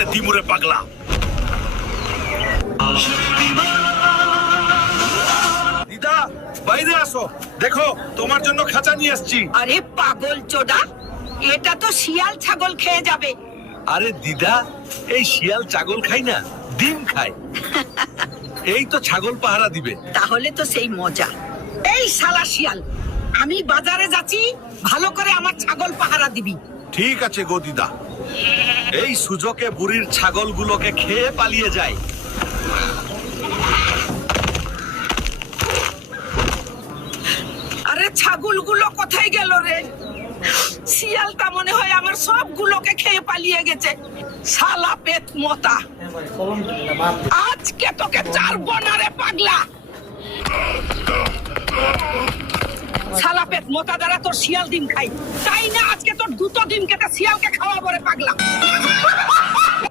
কেটে দিমুরে পাগলা। দিদা বাইরে আসো, দেখো তোমার জন্য খাঁচা নিয়ে আসছি। আরে পাগল চোদা, এটা তো শিয়াল ছাগল খেয়ে যাবে। আরে দিদা, এই শিয়াল ছাগল খায় না, ডিম খায়। এই তো ছাগল পাহারা দিবে। তাহলে তো সেই মজা। এই শালা শিয়াল, আমি বাজারে যাচ্ছি, ভালো করে আমার ছাগল পাহারা দিবি। ঠিক আছে গো দিদা। এই সুযোগে বুড়ির ছাগলগুলোকে খেয়ে পালিয়ে যায়। আরে ছাগলগুলো কোথায় গেল রে? শিয়ালটা মনে হয় আমার সবগুলোকে খেয়ে পালিয়ে গেছে। শালা পেট মোতা, আজকে তোকে চারবো না রে পাগলা। শালা পেট মোতা দ্বারা তোর শিয়াল ডিম খাই, তাই না আজকে তোর দুটো ডিম কেটে শিয়ালকে খাওয়াবো রে পাগলা।